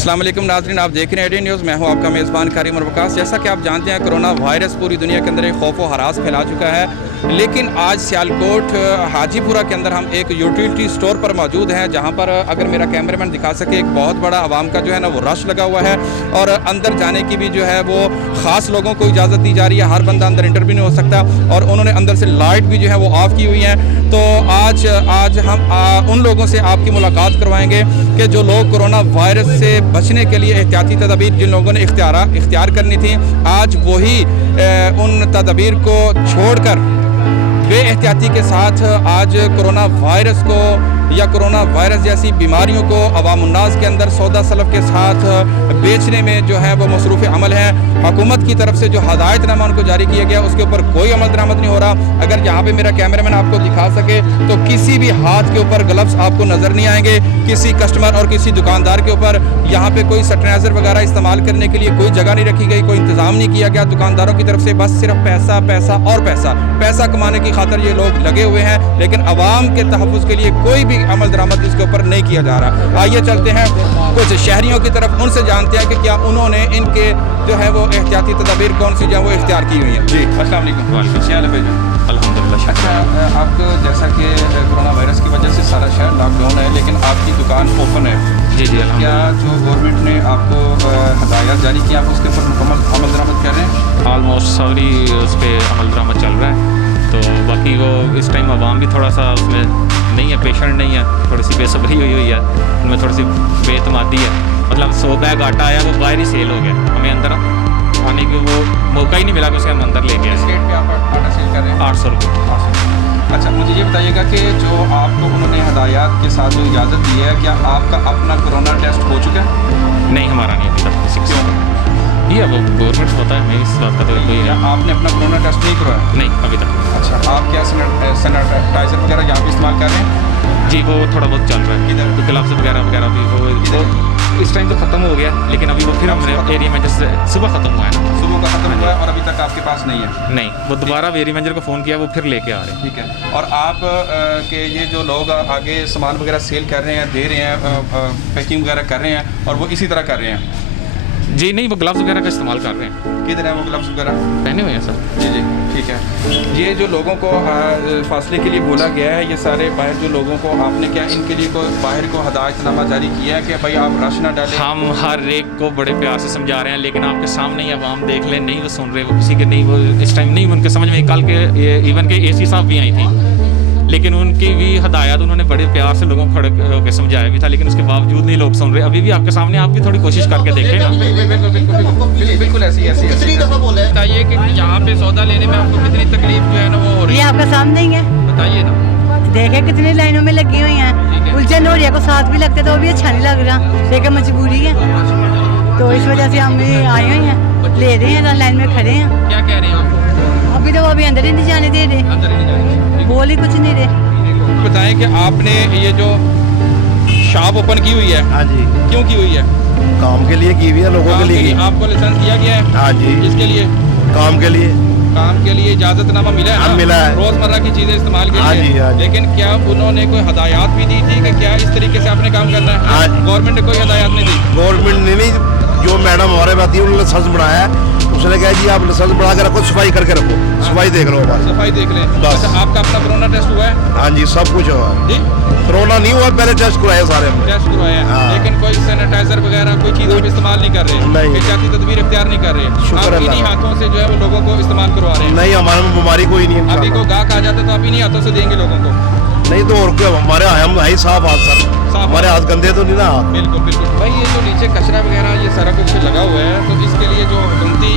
अस्सलाम वालेकुम नाज़रीन, आप देख रहे हैं एडी न्यूज़। मैं हूं आपका मेज़बान करीम और वकास। जैसा कि आप जानते हैं, कोरोना वायरस पूरी दुनिया के अंदर एक खौफ व हरास फैला चुका है, लेकिन आज सियालकोट हाजीपुरा के अंदर हम एक यूटिलिटी स्टोर पर मौजूद हैं, जहां पर अगर मेरा कैमरामैन दिखा सके, एक बहुत बड़ा आवाम का जो है ना वो रश लगा हुआ है और अंदर जाने की भी जो है वो ख़ास लोगों को इजाज़त दी जा रही है। हर बंदा अंदर इंटर भी नहीं हो सकता और उन्होंने अंदर से लाइट भी जो है वो ऑफ़ की हुई है। तो आज हम उन लोगों से आपकी मुलाकात करवाएंगे कि जो लोग कोरोना वायरस से बचने के लिए एहतियाती तदाबीर जिन लोगों ने इख्तियार करनी थी, आज वही उन तदाबीर को छोड़कर बेएहतियाती के साथ आज कोरोना वायरस को या कोरोना वायरस जैसी बीमारियों को अवामुन्नास के अंदर सौदा सलफ के साथ बेचने में जो है वो मसरूफ़ अमल है। हुकूमत की तरफ से जो हदायतनामा उनको जारी किया गया उसके ऊपर कोई अमल दरामद नहीं हो रहा। अगर यहाँ पे मेरा कैमरामैन आपको दिखा सके तो किसी भी हाथ के ऊपर ग्लव्स आपको नज़र नहीं आएंगे। किसी कस्टमर और किसी दुकानदार के ऊपर यहाँ पे कोई सैनिटाइज़र वगैरह इस्तेमाल करने के लिए कोई जगह नहीं रखी गई, कोई इंतज़ाम नहीं किया गया दुकानदारों की तरफ से। बस सिर्फ पैसा पैसा और पैसा कमाने की खातिर ये लोग लगे हुए हैं, लेकिन आवाम के तहफ़्फ़ुज़ के लिए कोई भी अमल दरामद इसके ऊपर नहीं किया जा रहा। आइए चलते हैं कुछ शहरियों की तरफ, उनसे जानते हैं कि क्या उन्होंने इनके जो है वो एहतियाती तदाबीर कौन सी जो है वो इख्तियार की हुई है। जी अस्सलाम वालेकुम। क्या हाल है भाई? अल्हम्दुलिल्लाह। अच्छा, आपको जैसा कि कोरोना वायरस की वजह से सारा शहर लॉकडाउन है, लेकिन आपकी दुकान ओपन है। जी जी। क्या जो गवर्नमेंट ने आपको हदायत जारी की, आप उसके ऊपर मुकम्मल अमल दरामद कर रहे हैं? ऑलमोस्ट सारी उस पर अमल दरामद चल रहा है। तो बाकी वो इस टाइम आवाम भी थोड़ा सा उसमें नहीं है, पेशेंट नहीं है, थोड़ी सी बेसब्री हुई है, उनमें थोड़ी सी बेतमादी है। मतलब 100 बैग आटा आया वो बाहर ही सेल हो गया, हमें अंदर आने की वो मौका ही नहीं मिला कि उसके हम अंदर लेके आए। रेट पे आप आटा सेल कर रहे हैं? 800 रुपये। अच्छा, मुझे ये बताइएगा कि जो आपको उन्होंने हदायत के साथ जो इजाज़त दी है, क्या आपका अपना कोरोना टेस्ट हो चुका है? नहीं, हमारा नहीं अभी तक। क्यों? ये अब गवर्नमेंट पता है, मैं इस बात का तो कोई क्या आपने अपना कोरोना टेस्ट नहीं करवाया? नहीं अभी तक। अच्छा, आप क्या सैनिटाइज़र वगैरह यहाँ पे इस्तेमाल कर रहे हैं? जी, वो थोड़ा बहुत चल रहा है। इधर तो ग्लव्स वगैरह भी वो इस टाइम तो ख़त्म हो गया, लेकिन अभी वो फिर हमारे एरिया मैनेजर से सुबह ख़त्म हुआ है ना। सुबह का ख़त्म हुआ है और अभी तक आपके पास नहीं है? नहीं, वो दोबारा एरिया मैनेजर को फ़ोन किया, वो फिर लेके आ रहे हैं। ठीक है। और आप के ये जो लोग आगे सामान वगैरह सेल कर रहे हैं, दे रहे हैं, पैकिंग वगैरह कर रहे हैं और वो इसी तरह कर रहे हैं? जी नहीं, वो ग्लव्स वगैरह का इस्तेमाल कर रहे हैं। किधर है वो ग्लव्स वगैरह? पहने हुए हैं सर। जी जी, ठीक है। ये जो लोगों को फासले के लिए बोला गया है, ये सारे बाहर जो लोगों को आपने क्या इनके लिए कोई बाहर को हदायतनामा जारी किया है कि भाई आप रश ना डालें? हम हर एक को बड़े प्यार से समझा रहे हैं, लेकिन आपके सामने ही आवाम देख लें, नहीं वो सुन रहे, वो किसी के नहीं, वो इस टाइम नहीं उनके समझ में। कल के इवन के AC साहब भी आई थी, लेकिन उनकी भी हदायत उन्होंने बड़े प्यार से लोगों को खड़े होकर समझाया भी था, लेकिन उसके बावजूद नहीं लोग सुन रहे। अभी भी आपके सामने, आप भी थोड़ी कोशिश करके देखें ना। बिल्कुल ऐसी बताइए कि यहाँ पे सौदा लेने में आपको कितनी तकलीफ जो है ना वो हो रही ये है? आपके सामने ही है, बताइए ना। देखे कितनी लाइनों में लगी हुई हैं। उलझन हो रही है, को साथ भी लगते तो वो भी अच्छा नहीं लग रहा, लेकिन मजबूरी है, तो इस वजह से हम भी आए हुए हैं, ले रहे हैं, लाइन में खड़े हैं। क्या कह रहे हैं आप? अभी तो वो अभी अंदर ही नहीं जाने दे रहे, अंदर नहीं जाएंगे? बोल ही कुछ नहीं रहे। बताएं कि आपने ये जो शॉप ओपन की हुई है, हाँ जी, क्यों की हुई है? काम के लिए की हुई है, लोगों के लिए। आपको लाइसेंस दिया गया है? हाँ जी, इसके लिए काम के लिए। काम के लिए इजाजतनामा मिला है ना? मिला है। रोजमर्रा की चीजें इस्तेमाल के हाँ लिए। जी, हाँ जी। लेकिन क्या उन्होंने कोई हदायत भी दी थी कि क्या इस तरीके से आपने काम करना है? हाँ जी। गवर्नमेंट ने कोई हदायत नहीं दी? गवर्नमेंट ने नहीं, जो मैडम हमारे बात है उन्होंने लाइसेंस बनाया है, उसने कहा जी आप लाइसेंस बना के रखो, सफाई करके रखो, सफाई देख लो बस। सफाई देख लें बस। अच्छा, आपका अपना कोरोना टेस्ट हुआ है? हाँ जी, सब कुछ हुआ है। जी, कोरोना नहीं हुआ, पहले टेस्ट कराए सारे हमने। टेस्ट करवाया है। हाँ। लेकिन कोई सैनिटाइजर वगैरह कोई चीज़ आप इस्तेमाल नहीं कर रहे? नहीं। एहतियाती तदबीर इख्तियार नहीं कर रहे? शुक्र आप अल्लाह इन्हीं का। हाथों से जो है वो लोगों को इस्तेमाल करवा रहे हैं? नहीं, हमारे में बीमारी कोई नहीं है। अभी को गाहक आ जाता तो आप इन्हीं हाथों से देंगे लोगों को? नहीं तो और क्या, हमारे हम है ही साफ हाथ सर, साफ हमारे हाथ गंदे तो नहीं ना हाथ। बिल्कुल बिल्कुल भाई। ये जो नीचे कचरा वगैरह ये सारा कुछ लगा हुआ है, तो इसके लिए जो हुकूमती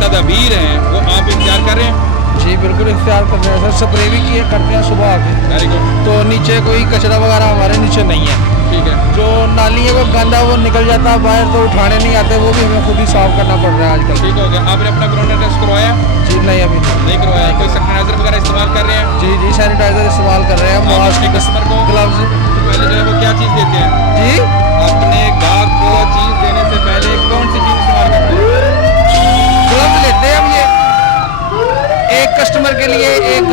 तदबीर हैं वो आप इख्तियार कर रहे हैं? जी बिल्कुल इख्तियार कर रहे हैं सर, स्प्रे भी किए करते हैं सुबह आके। Very good. तो नीचे कोई कचरा वगैरह हमारे नीचे नहीं है। ठीक है। जो नाली है वो गंदा वो निकल जाता है बाहर, तो उठाने नहीं आते, वो भी हमें खुद ही साफ करना पड़ रहा है आजकल। ठीक हो गया। आपने अपना कोरोना टेस्ट करवाया? जी नहीं, अभी नहीं करवाया। कोई सैनिटाइजर वगैरह इस्तेमाल कर रहे हैं? जी जी, सैनिटाइजर इस्तेमाल कर रहे हैं, आप मास्क, अपने कस्टमर को ग्लव्स। पहले जो है वो क्या चीज़ देते हैं? जी, अपने गाहक को चीज़ देने से पहले कौन सी चीज़ इस्तेमाल करते हैं? ग्लव्स लेते हैं हम, ये एक कस्टमर के लिए एक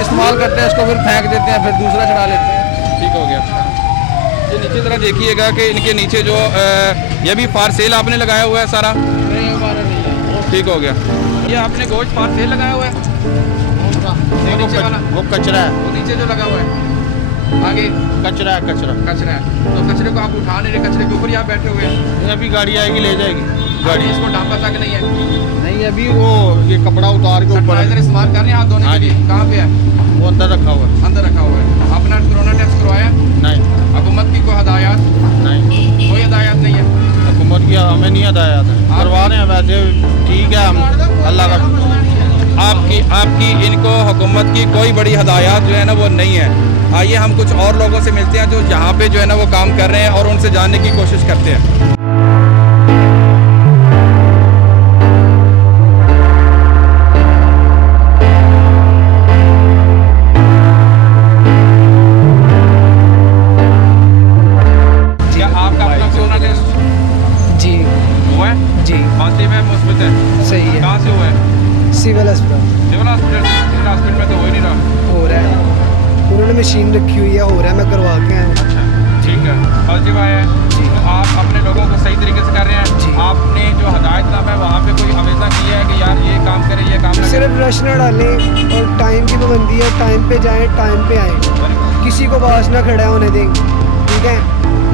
इस्तेमाल करते हैं, उसको फिर फेंक देते हैं, फिर दूसरा चढ़ा लेते हैं। ठीक हो गया। ये नीचे ज़रा देखिएगा कि इनके नीचे जो ये भी फार सेल आपने लगाया हुआ है सारा? नहीं हमारा नहीं है। ठीक हो गया। ये आपने गोश्त फार सेल लगाया हुआ है? नहीं, नीचे वाला वो कचरा है, वो नीचे जो लगा हुआ है आगे कचरा है, कचरा। कचरा है। तो कचरे को आप उठा नहीं रहे, कचरे के ऊपर ही आप बैठे हुए हैं। अभी गाड़ी आएगी ले जाएगी। गाड़ी इसको ढांपा तक नहीं है। नहीं अभी वो ये कपड़ा उतार के ऊपर सैनिटाइजर इस्तेमाल कर रहे हैं हाथ धोने हाँ के लिए? जी। कहाँ पे है? वो अंदर रखा हुआ है। अंदर रखा हुआ है। आपने कोरोना टेस्ट करवाया? नहीं हुकूमत की कोई हदायत? नहीं, कोई हदायत नहीं है। हुकूमत की हमें नहीं हदायत है। करवा रहे हैं वैसे ठीक है, हम अल्लाह का आपकी इनको हुकूमत की कोई बड़ी हदायत जो है ना वो नहीं है। आइए हम कुछ और लोगों से मिलते हैं जो यहाँ पे जो है ना वो काम कर रहे हैं और उनसे जानने की कोशिश करते हैं। क्या आपका अपना कोरोना टेस्ट जी हुआ है? जी पॉजिटिव है, मुस्बित है? सही है। कहाँ से हुआ है? सिविल अस्पताल सिविल हॉस्पिटल में तो हो ही नहीं रहा। हो रहा है, उन्होंने मशीन रखी हुई है, हो रहा है, मैं करवा के आया हूँ। अच्छा ठीक है, पॉजिटिव आया है। जी। तो आप अपने लोगों को सही तरीके से कर रहे हैं? जी। आपने जो हदायतनामा है वहाँ पे कोई आवेदन किया है कि यार ये काम करें, ये काम ना सिर्फ रश न डालें और टाइम की पाबंदी है, टाइम पे जाएं, टाइम पे आएँ, करें? किसी को बास ना खड़ा होने दें, ठीक है?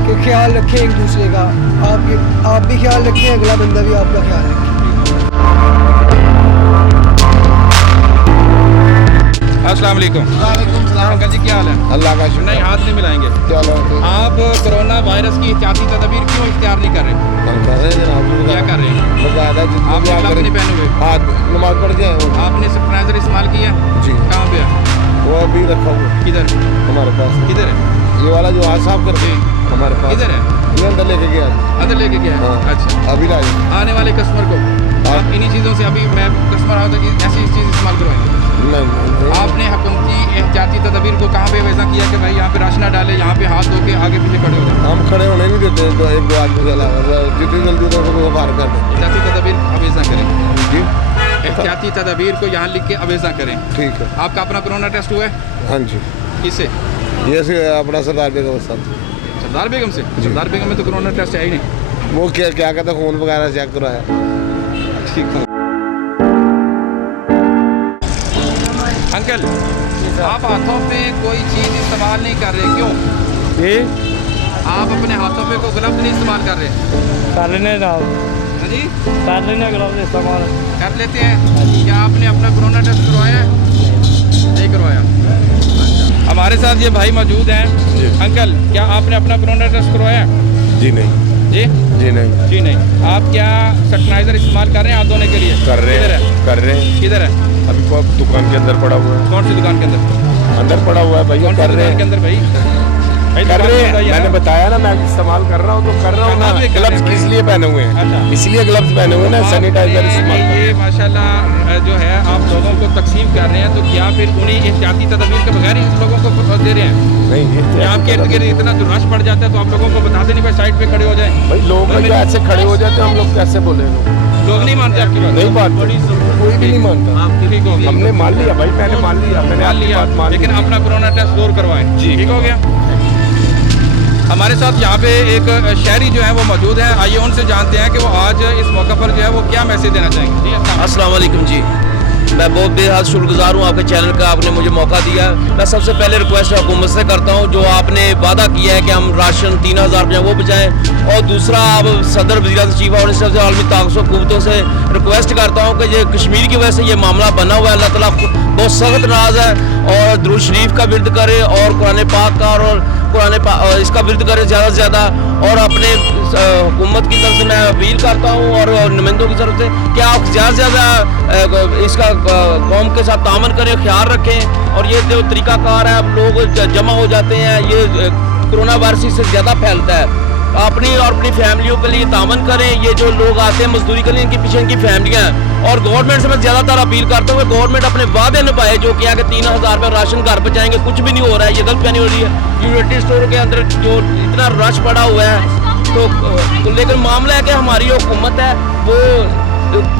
कि ख्याल रखें एक दूसरे का, आप भी ख्याल रखें, अगला बंदा भी आपका ख्याल रखे। अस्सलाम वालेकुम। अंकल जी क्या हाल है? अल्लाह का शुक्र। नहीं, हाथ नहीं मिलाएंगे। चलो आप कोरोना वायरस की एहतियाती तदबीर क्यों इख्तियार नहीं कर रहे? हम कर रहे हैं जनाब। क्या कर रहे हैं? बकायदा जितने आप भी आप ग्लव्स नहीं पहने हुए? हाथ नमाज पढ़ के आए हो। आपने सैनिटाइजर इस्तेमाल किया? जी। कहाँ पे है? वो अभी रखा हुआ है किधर? हमारे पास। किधर है? ये वाला जो हाथ साफ करते हैं हमारे पास। किधर है? ये अंदर लेके गया। अंदर लेके गया है? हाँ। अच्छा। अभी लाए। आने वाले कस्टमर को आप इन्हीं चीज़ों से, अभी मैं कस्टमर आया था कि ऐसी चीज़ इस्तेमाल करवाएंगे? नहीं आपने हुकूमती एहतियाती तदबीर को कहाँ पे वैसा किया कि भाई यहाँ पे राशन ना डाले, यहाँ पे हाथ धो के आगे पीछे खड़े हो जाए? हम खड़े होने नहीं देते तो एक दो आदमी के अलावा जितनी जल्दी हो तो बाहर कर दें। एहतियाती तदबीर अवेजा करें। जी एहतियाती तदबीर को यहाँ लिख के अवेजा करें। ठीक है। आपका अपना कोरोना टेस्ट हुआ है? हाँ जी। किससे? ये से अपना सरदार बेगम साहब। सरदार बेगम से? सरदार बेगम में तो कोरोना टेस्ट है ही नहीं। वो क्या क्या कहते हैं, खून वगैरह चेक कराया। ठीक है अंकल, आप हाथों पे कोई चीज़ इस्तेमाल नहीं कर रहे, क्यों? जी आप अपने हाथों पे कोई ग्लव्स नहीं इस्तेमाल कर रहे? कर लेने हाँ जी, कर लेने ग्लव्स इस्तेमाल। कर लेते हैं। क्या आपने अपना कोरोना टेस्ट करवाया है? नहीं करवाया। अच्छा, हमारे साथ ये भाई मौजूद हैं। अंकल, क्या आपने अपना कोरोना टेस्ट करवाया है? जी नहीं। जी जी नहीं। जी नहीं। आप क्या सैनिटाइजर इस्तेमाल कर रहे हैं हाथ धोने के लिए? कर रहे किधर हैं। है? कर रहे हैं। किधर है? अभी को दुकान के अंदर पड़ा हुआ है। कौन सी दुकान के अंदर? अंदर पड़ा हुआ है भैया। कौन सी कर रहे दुकान के हैं। अंदर भाई? भाई कर दुकान रहे हैं। बताइए मैंने ना। बताया ना, मैं इस्तेमाल कर रहा हूँ तो कर रहा हूँ ना। कहाँ पे कर रहे हैं ग्लव्स भाई? किस लिए पहने हुए हैं? अच्छा। इसलिए ग्लव्स पहने हुए हैं ना, सैनिटाइजर आपने इस्तेमाल कर रहे ये माशाल्लाह जो है आप लोगों को तकसीम कर रहे हैं, तो क्या फिर उन्हीं एहतियाती तदबीर के बगैर ही लोगों को दे रहे हैं? हैं। नहीं ये या आपके इर्द गिर्द इतना जो रश पड़ जाता है तो आप लोगों को बताते नहीं, भाई साइड पे खड़े हो जाए? भाई लोग जो ऐसे खड़े हो जाते हैं, हम लोग कैसे बोले? लोग नहीं मानते आपकी बात? नहीं बात, कोई भी नहीं मानता। ठीक हो गया, हमने मान लिया भाई, मैंने मान लिया, मैंने मान आपकी लिया, बात मान लेकिन ली। अपना कोरोना टेस्ट जरूर करवाएं। जी। ठीक हो गया। हमारे साथ यहाँ पे एक शहरी जो है वो मौजूद है। आइए उनसे जानते हैं कि वो आज इस मौका पर जो है वो क्या मैसेज देना चाहेंगे। जी, अस्सलाम अस्सलाम वालेकुम जी, मैं बहुत बेहद शुक्रगुजार हूँ आपके चैनल का, आपने मुझे मौका दिया। मैं सबसे पहले रिक्वेस्ट हुकूमत से करता हूँ, जो आपने वादा किया है कि हम राशन 3000 रुपया वो बचाएं, और दूसरा आप सदर वज़ीर चीफ ऑफिसर से आलमी ताकतों कुव्वतों से रिक्वेस्ट करता हूँ कि ये कश्मीर की वजह से ये मामला बना हुआ है, अल्लाह ताला बहुत सख्त नाराज़ है, और दुरूद शरीफ का विरद करे और कुरान पाक का और इसका विरद करे ज़्यादा से ज़्यादा, और अपने हुकूमत की तरफ से मैं अपील करता हूँ और नुमाइंदों की तरफ से कि आप ज़्यादा से ज़्यादा इसका कौम के साथ तामन करें, ख्याल रखें, और ये जो तरीक़ाकार है, अब लोग जमा हो जाते हैं, ये कोरोना वायरस इससे ज़्यादा फैलता है। अपनी और अपनी फैमिलियों के लिए तामन करें। ये जो लोग आते हैं मजदूरी के लिए, इनके पीछे इनकी फैमिलियाँ हैं, और गवर्नमेंट से मैं ज़्यादातर अपील करता हूँ कि गवर्नमेंट अपने वादे निभाए, जो किया कि 3000 रुपये राशन घर पहुँचाएंगे, कुछ भी नहीं हो रहा है, ये गलत फहमी हो रही है। यूनिटी स्टोर के अंदर जो इतना रश पड़ा हुआ है, तो लेकिन मामला है कि हमारी हुकूमत है वो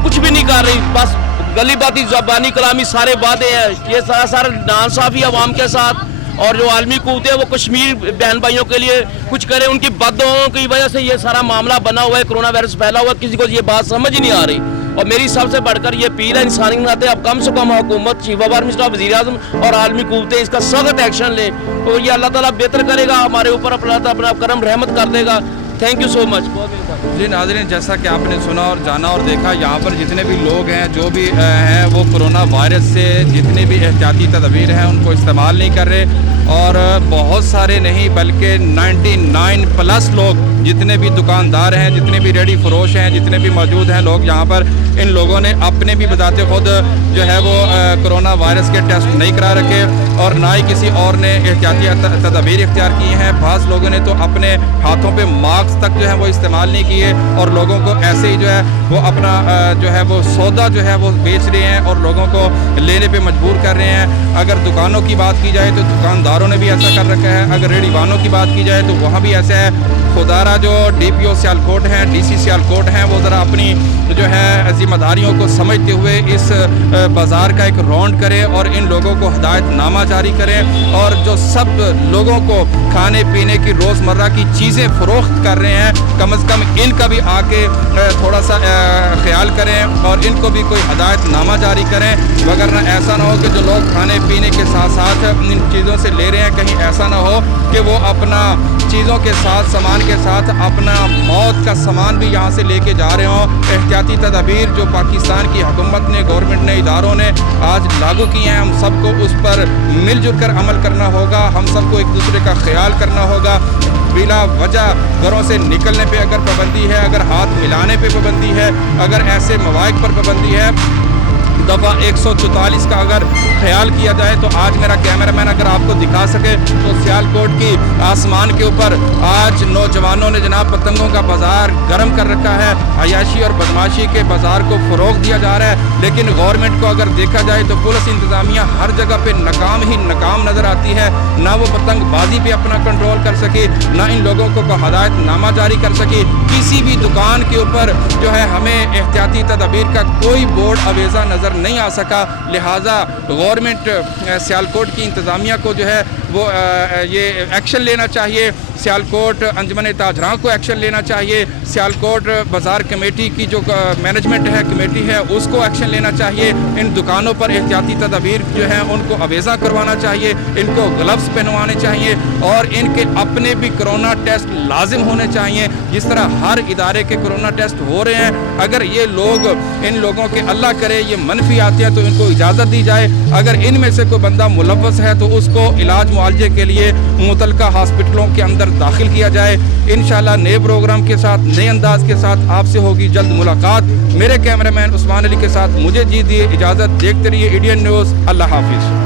कुछ भी नहीं कर रही, बस गली बाती ज़बानी कलामी सारे वादे हैं, ये सारा नाइंसाफ़ी आवाम के साथ, और जो आलमी कुव्वतें हैं वो कश्मीर बहन भाइयों के लिए कुछ करें। उनकी बददुआओं की वजह से ये सारा मामला बना हुआ है, कोरोना वायरस फैला हुआ है, किसी को ये बात समझ ही नहीं आ रही। और मेरी सबसे बढ़कर ये अपील है इंसानी नाते अब कम से कम हुकूमत, चीफ ऑफ आर्मी स्टाफ, वज़ीर आज़म और आलमी कुव्वतें इसका सख्त एक्शन ले, तो ये अल्लाह ताला बेहतर करेगा, हमारे ऊपर अपना करम रहमत कर देगा। Thank you so much. जी नाज़रीन, जैसा कि आपने सुना और जाना और देखा, यहाँ पर जितने भी लोग हैं जो भी हैं वो कोरोना वायरस से जितनी भी एहतियाती तदबीर हैं उनको इस्तेमाल नहीं कर रहे। और बहुत सारे नहीं बल्कि 99+ लोग, जितने भी दुकानदार हैं, जितने भी रेडी फरोश हैं, जितने भी मौजूद हैं लोग यहाँ पर, इन लोगों ने अपने भी बताते खुद जो है वो कोरोना वायरस के टेस्ट नहीं करा रखे और ना ही किसी और ने एहतियाती तदबीर इख्तियार की हैं। बाज़ लोगों ने तो अपने हाथों पे मास्क तक जो है वो इस्तेमाल नहीं किए और लोगों को ऐसे ही जो है वो अपना जो है वो सौदा जो है वो बेच रहे हैं और लोगों को लेने पे मजबूर कर रहे हैं। अगर दुकानों की बात की जाए तो दुकानदारों ने भी ऐसा कर रखा है, अगर रेडी वालों की बात की जाए तो वहाँ भी ऐसा है। खुदारा जो DPO सियालकोट हैं, DC सियालकोट हैं, वो ज़रा अपनी जो है जिम्मेदारियों को समझते हुए इस बाज़ार का एक राउंड करें और इन लोगों को हदायतनामा जारी करें और जो सब लोगों को खाने पीने की रोज़मर्रा की चीज़ें फ़रोख्त कर रहे हैं, कम से कम इनका भी आके थोड़ा सा ख्याल करें और इनको भी कोई हदायतनामा जारी करें, वगरना ऐसा ना हो कि जो लोग खाने पीने के साथ साथ इन चीज़ों से ले रहे हैं, कहीं ऐसा ना हो कि वो अपना चीज़ों के साथ, सामान के साथ अपना मौत का सामान भी यहाँ से लेके जा रहे हों। एहतियाती तदबीर जो पाकिस्तान की हुकूमत ने, गवर्नमेंट ने, इदारों ने आज लागू की हैं, हम सबको उस पर मिलजुल कर अमल करना होगा। हम सबको एक दूसरे का ख्याल करना होगा। बिला वजह घरों से निकलने पे अगर पाबंदी है, अगर हाथ मिलाने पे पाबंदी है, अगर ऐसे मवाक़ पर पाबंदी है, दफ़ा 144 का अगर ख्याल किया जाए तो आज मेरा कैमरामैन अगर आपको दिखा सके तो सियालकोट की आसमान के ऊपर आज नौजवानों ने जनाब पतंगों का बाज़ार गर्म कर रखा है। अयाशी और बदमाशी के बाज़ार को फ़रोग़ दिया जा रहा है, लेकिन गवर्नमेंट को अगर देखा जाए तो पुलिस इंतज़ामिया हर जगह पे नाकाम ही नाकाम नज़र आती है। ना वो पतंगबाजी पे अपना कंट्रोल कर सकी, ना इन लोगों को हदायतनामा जारी कर सकी। किसी भी दुकान के ऊपर जो है हमें एहतियाती तदबीर का कोई बोर्ड अवेज़ा नज़र नहीं आ सका। लिहाजा गवर्नमेंट सियालकोट की इंतज़ामिया को जो है वो ये एक्शन लेना चाहिए। सियालकोट अंजुमन ताजरां को एक्शन लेना चाहिए। सियालकोट बाज़ार कमेटी की जो मैनेजमेंट है, कमेटी है, उसको एक्शन लेना चाहिए। इन दुकानों पर एहतियाती तदबीर जो है उनको अवेज़ा करवाना चाहिए, इनको ग्लव्स पहनवाने चाहिए और इनके अपने भी कोरोना टेस्ट लाजिम होने चाहिए, जिस तरह हर इदारे के कोरोना टेस्ट हो रहे हैं। अगर ये लोग, इन लोगों के अल्लाह करे ये मनफी आते हैं तो इनको इजाज़त दी जाए। अगर इनमें से कोई बंदा मुलव्वस है तो उसको इलाज मुआलजे के लिए मुतलका हॉस्पिटलों के अंदर दाखिल किया जाए। इंशाल्लाह नए प्रोग्राम के साथ, नए अंदाज के साथ आपसे होगी जल्द मुलाकात। मेरे कैमरामैन उस्मान अली के साथ मुझे दीजिए इजाज़त। देखते रहिए इंडियन न्यूज़। अल्लाह हाफिज़।